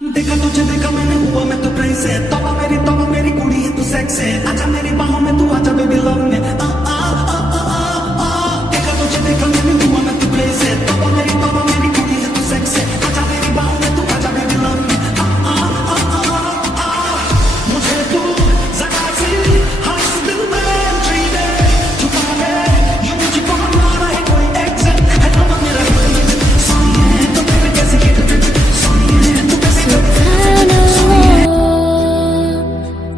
देखा तुझे देखा मैंने हुआ मैं तो क्रेज़ है तौबा मेरी कुड़ी है तू सेक्स है आजा मेरी बाहों में तू आजा बेबी लव में देखा तुझे देखा मैंने हुआ मैं तो क्रेज़ है तौबा मेरी कुड़ी है तू सेक्स है आजा मेरी बाहों में तू आजा बेबी लव में मुझे तू जरा सी हंस दिल में एंट्री दे छुपा ले ये मुझको हमारा है कोई एग्जिट है ना मेरा सॉरी है तो मेरे कैसे हिट सॉरी है तू कैसे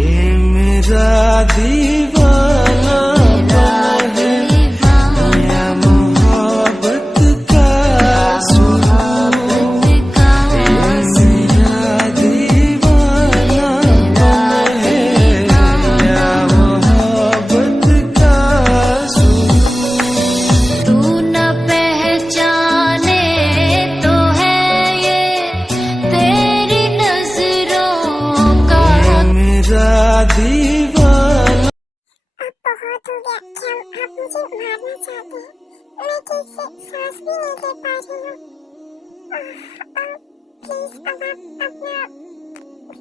ये मेरा दीवाना बहुत हो गया। क्या आप मुझे मारना चाहते हैं? मैं ठीक से सांस भी नहीं ले पा रही हूँ। प्लीज अब आप अपना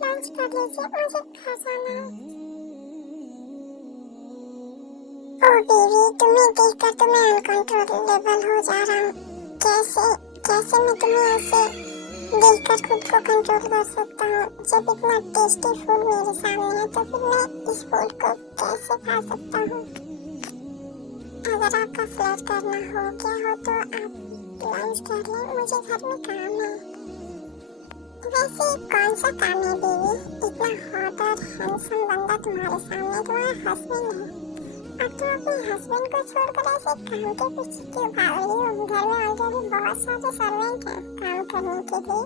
लंच कर लीजिए, मुझे घर जाना है। ओ बेबी, तुम्हें देखकर तो मैं अनकंट्रोलेबल हो जा रहा हूँ। कैसे कैसे मैं तुम्हें ऐसे देखकर खुद को कंट्रोल कर सकता हूँ? जब इतना टेस्टी फूड मेरे सामने है तो फिर मैं इस फूड को कैसे खा सकता हूँ? अगर आपका फ्लर्ट करना हो गया हो तो आप लंच कर लें, मुझे घर में काम है। वैसे कौन सा काम है बेबी? इतना हॉट और हैंडसम बंदा तुम्हारे सामने, तुम्हारा हस्बैंड है। अब तुम अपने हस्बैंड को छोड़कर ऐसे काम के पीछे क्यों भाग रही हो? घर में ऑलरेडी बहुत सारे सर्वेंट हैं काम करने के लिए,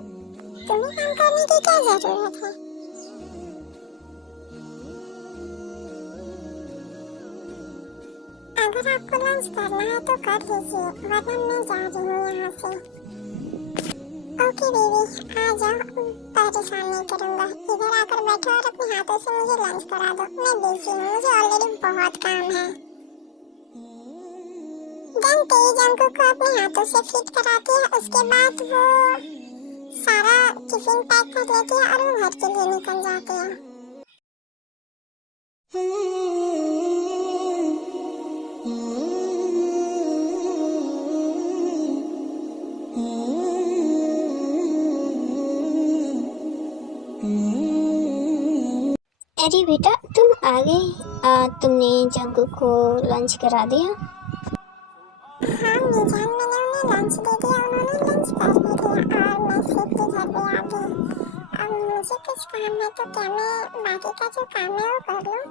तुम्हें काम करने की क्या जरूरत है? अगर आपको लंच करना है तो कर लीजिए, वरना मैं जा रही हूँ यहाँ से। ओके बेबी, आ जाओ, परेशान नहीं करूँगा। इधर आकर बैठो और अपने हाथों से मुझे लंच करा दो। मैं बिजी हूँ, मुझे ऑलरेडी बहुत काम है। देन तेरी जंकू को अपने हाथों से फीड कराती है, उसके बाद वो सारा टिफिन पैक कर लेती है और वो घर के लिए निकल जाती है। अरे बेटा, तुम आ गई। तुमने जंकू को लंच करा दिया? हाँ मीजान, मैंने उन्हें लंच दे दिया, उन्होंने लंच कर भी दिया और मैं सीधे घर पे आ गई। अब मुझे कुछ काम है तो क्या मैं बाकी का जो काम है वो कर लूँ?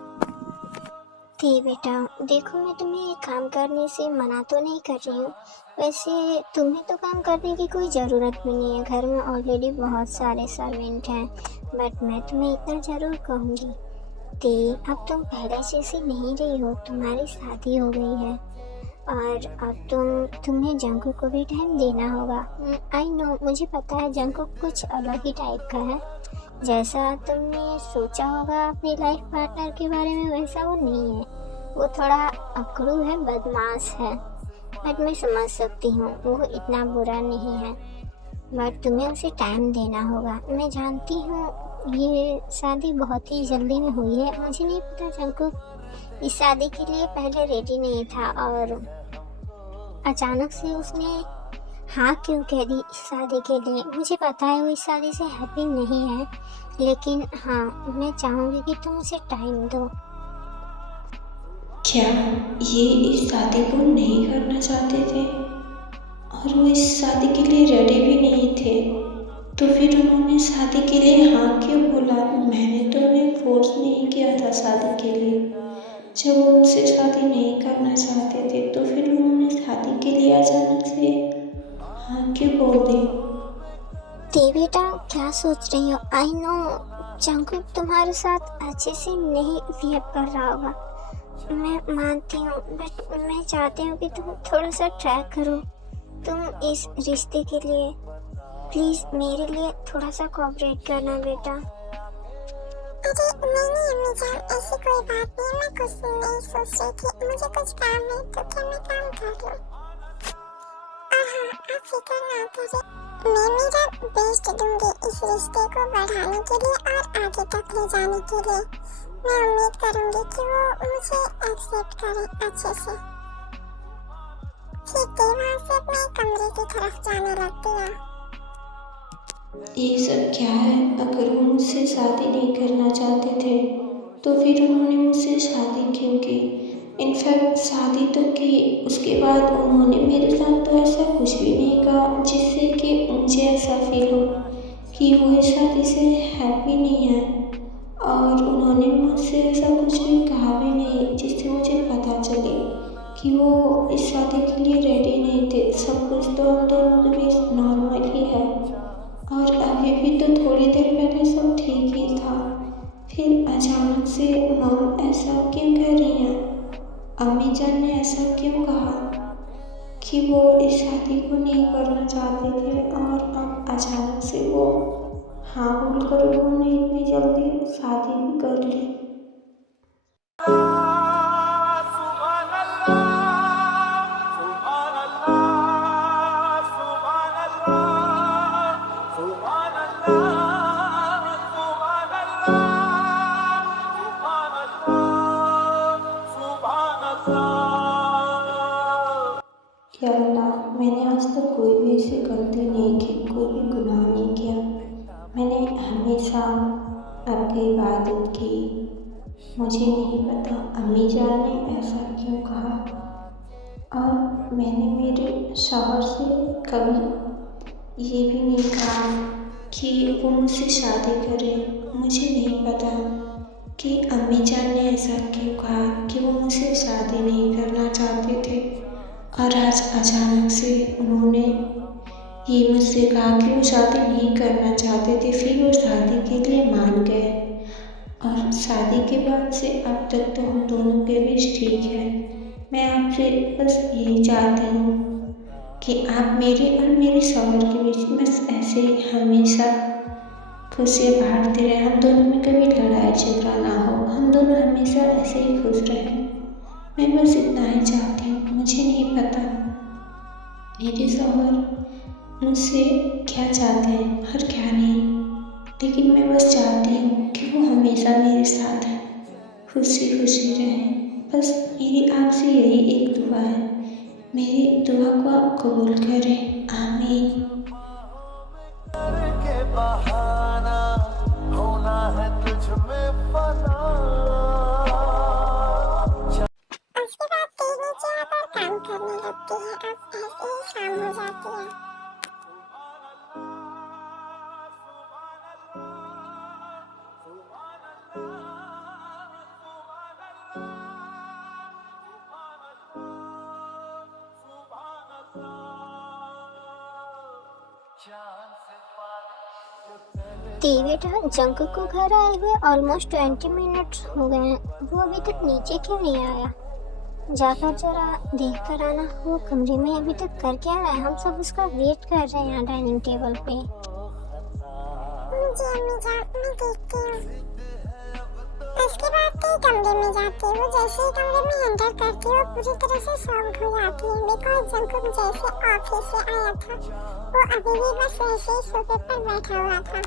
ठीक बेटा, देखो मैं तुम्हें काम करने से मना तो नहीं कर रही हूँ। वैसे तुम्हें तो काम करने की कोई ज़रूरत भी नहीं है, घर में ऑलरेडी बहुत सारे सर्वेंट हैं। बट मैं तुम्हें इतना ज़रूर कहूँगी कि अब तुम पहले जैसी नहीं रही हो, तुम्हारी शादी हो गई है और अब तुम्हें जंकू को भी टाइम देना होगा। आई नो, मुझे पता है जंकू कुछ अलग ही टाइप का है। जैसा तुमने सोचा होगा अपनी लाइफ पार्टनर के बारे में वैसा वो नहीं है। वो थोड़ा अकड़ू है, बदमाश है, बट मैं समझ सकती हूँ वो इतना बुरा नहीं है। बट तुम्हें उसे टाइम देना होगा। मैं जानती हूँ ये शादी बहुत ही जल्दी में हुई है। मुझे नहीं पता जंकू इस शादी के लिए पहले रेडी नहीं था और अचानक से उसने हाँ क्यों कह दी इस शादी के लिए। मुझे पता है वो इस शादी से हैप्पी नहीं है, लेकिन हाँ मैं चाहूँगी कि तुम उसे टाइम दो। क्या ये इस शादी को नहीं करना चाहते थे और वो इस शादी के लिए रेडी भी नहीं थे? तो फिर उन्होंने शादी के लिए हाँ क्यों बोला? मैंने तो उन्हें फोर्स नहीं किया था शादी के लिए। जब वो मुझसे शादी नहीं करना चाहते थे तो फिर उन्होंने शादी के लिए अचानक से हाँ क्यों बोल दी? बेटा क्या सोच रही हो? आई नो जंकुक तुम्हारे साथ अच्छे से नहीं बिहेव कर रहा होगा, मैं मानती हूँ, बट मैं चाहती हूँ कि तुम थोड़ा सा ट्राई करो। तुम इस रिश्ते के लिए प्लीज़ मेरे लिए थोड़ा सा कोऑपरेट करना बेटा। अरे नहीं अम्मी जान, ऐसी कोई बात नहीं। मैं कुछ नहीं सोच रही थी, मुझे कुछ काम है तो क्या मैं काम कर लूँ। और हाँ, आप फिक्र ना करें, मैं मेरा बेस्ट दूंगी इस रिश्ते को बढ़ाने के लिए और आगे तक ले जाने के लिए। मैं उम्मीद करूंगी कि वो मुझे एक्सेप्ट करे अच्छे से। ठीक है, वहाँ से अपने कमरे की तरफ जाने लगती है। ये सब क्या है? अगर वो मुझसे शादी नहीं करना चाहते थे तो फिर उन्होंने मुझसे शादी क्यों की? इनफैक्ट शादी तो की, उसके बाद उन्होंने मेरे साथ तो ऐसा कुछ भी नहीं कहा जिससे कि मुझे ऐसा फील हो कि वो इस शादी से हैप्पी नहीं है। और उन्होंने मुझसे ऐसा कुछ भी कहा भी नहीं जिससे मुझे पता चले कि वो इस शादी के लिए रेडी नहीं थे। सब कुछ तो हम दोनों के बीच नॉर्मल ही है और अभी भी तो थोड़ी देर पहले सब ठीक ही था। फिर अचानक से मम ऐसा क्यों कह रही हैं? अम्मी जान ने ऐसा क्यों कहा कि वो इस शादी को नहीं करना चाहते थे और अब अचानक से वो हाँ बोलकर उन्होंने इतनी जल्दी शादी भी कर ली। या अल्लाह, मैंने आज तक कोई भी ऐसी गलती नहीं की, कोई भी गुनाह नहीं किया। मैंने हमेशा आपकी इबादत की। मुझे नहीं पता अम्मी जान ने ऐसा क्यों कहा और मैंने मेरे शौहर से कभी ये भी नहीं कहा कि वो मुझसे शादी करे। मुझे नहीं पता कि अम्मी जान ने ऐसा क्यों कहा कि वो मुझसे शादी नहीं करना चाहते थे और आज अचानक से उन्होंने ये मुझसे कहा कि वो शादी नहीं करना चाहते थे। फिर वो शादी के लिए मान गए और शादी के बाद से अब तक तो हम दोनों के बीच ठीक है। मैं आपसे बस यही चाहती हूँ कि आप मेरे और मेरे शौहर के बीच बस ऐसे ही हमेशा खुशियाँ बांटते रहे। हम दोनों में कभी लड़ाई झगड़ा ना हो, हम दोनों हमेशा ऐसे ही खुश रहें। मैं बस इतना ही चाहती हूँ। मुझे नहीं पता मेरे शौहर मुझसे क्या चाहते हैं और क्या नहीं, लेकिन मैं बस चाहती हूँ कि वो हमेशा मेरे साथ हैं, खुशी खुशी रहें। बस मेरी आपसे यही एक दुआ है, मेरी दुआ को आप कबूल करें। आमीन। के बहाना होना है तुझ में फना। उसके बाद तेज नीचे आकर काम करने लगती है। अब ऐसे ही शाम हो जाती है। बेटा, जंकुक को घर आए हुए ऑलमोस्ट 20 मिनट्स हो गए हैं। वो अभी तक नीचे क्यों नहीं आया? जाकर जरा देख कर आना, वो कमरे में अभी तक कर क्या रहा है। हम सब उसका वेट कर रहे हैं यहाँ डाइनिंग टेबल पे। जी अम्मी जान, मैं देखती हूँ। उसके बाद कई कमरे में जाती है। वो जैसे ही कमरे में एंटर करती है वो पूरी तरह से शॉक हो जाती है, बिकॉज जंकुक जैसे ऑफिस से आया था वो अभी भी बस वैसे ही सोफे पर बैठा हुआ था।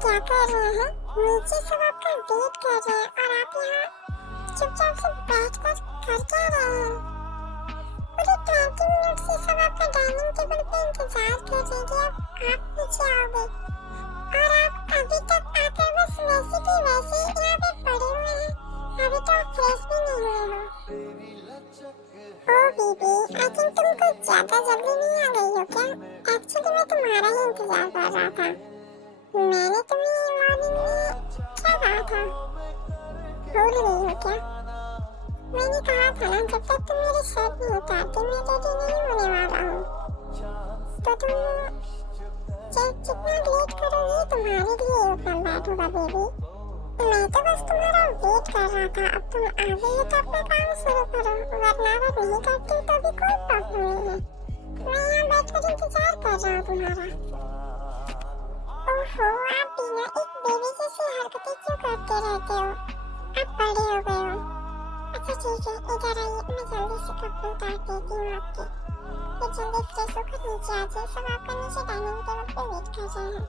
क्या कर रहे हैं? नीचे सब आपका वेट कर रहे हैं और आप यहाँ चुपचाप से बैठ कर क्या रहे हैं? पूरे 20 मिनट से सब आपका डाइनिंग टेबल पे इंतजार कर रहे हैं कि आप नीचे आओगे और आप अभी तक आकर बस वैसे की वैसे यहाँ पे पड़े हुए हैं। अभी तो आप फ्रेश भी नहीं हुए हो। ओ बीबी, आई थिंक तुम कुछ ज्यादा जल्दी नहीं आ गई हो क्या? एक्चुअली मैं तुम्हारा ही इंतजार कर रहा था। मैंने तुम्हें मॉर्निंग में क्या कहा था, भूल गई हो क्या? मैंने कहा था ना, जब तक तुम मेरी शर्ट नहीं उतारती मैं रेडी नहीं होने वाला हूँ। तो तुम जितना लेट करोगी तुम्हारे लिए उतना बैड होगा बेबी। मैं तो बस तुम्हारा वेट कर रहा था, अब तुम आ गई हो तो अपना काम शुरू करो, वरना अगर नहीं करती तो भी कोई प्रॉब्लम नहीं है। मैं यहाँ बैठकर इंतजार कर रहा हूँ तुम्हारा। ओहो, आप बिना एक बेबी जैसी हरकतें क्यों करते रहते हो? आप बड़े हो गए हो। अच्छा ठीक है, इधर आइए, मैं जल्दी से कपड़े उतार देती हूँ आपके। फिर जल्दी फ्रेश होकर नीचे आ जाइए, सब आपका नीचे डाइनिंग टेबल पे वेट कर रहे हैं।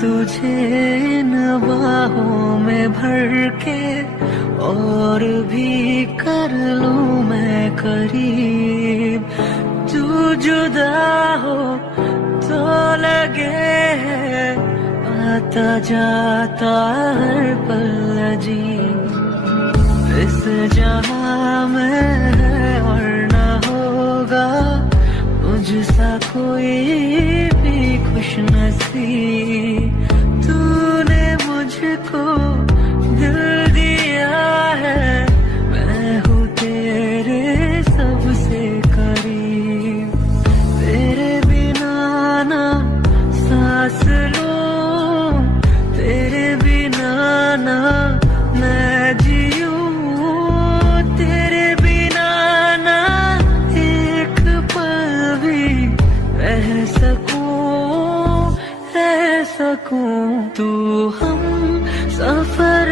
तुझे इन बाहों में भर के और भी कर लूं मैं करीब, तू जुदा हो तो लगे आता जाता हर पल अजीब। इस जहां में है और न होगा मुझसा कोई भी खुशनसीब। तूने मुझको दिल दिया है, मैं हूँ तेरे सबसे करीब। तेरे बिना ना सांस लूं, तेरे बिना ना मैं जीऊं, तेरे बिना ना एक पल भी रह सकूं। तू हम सफर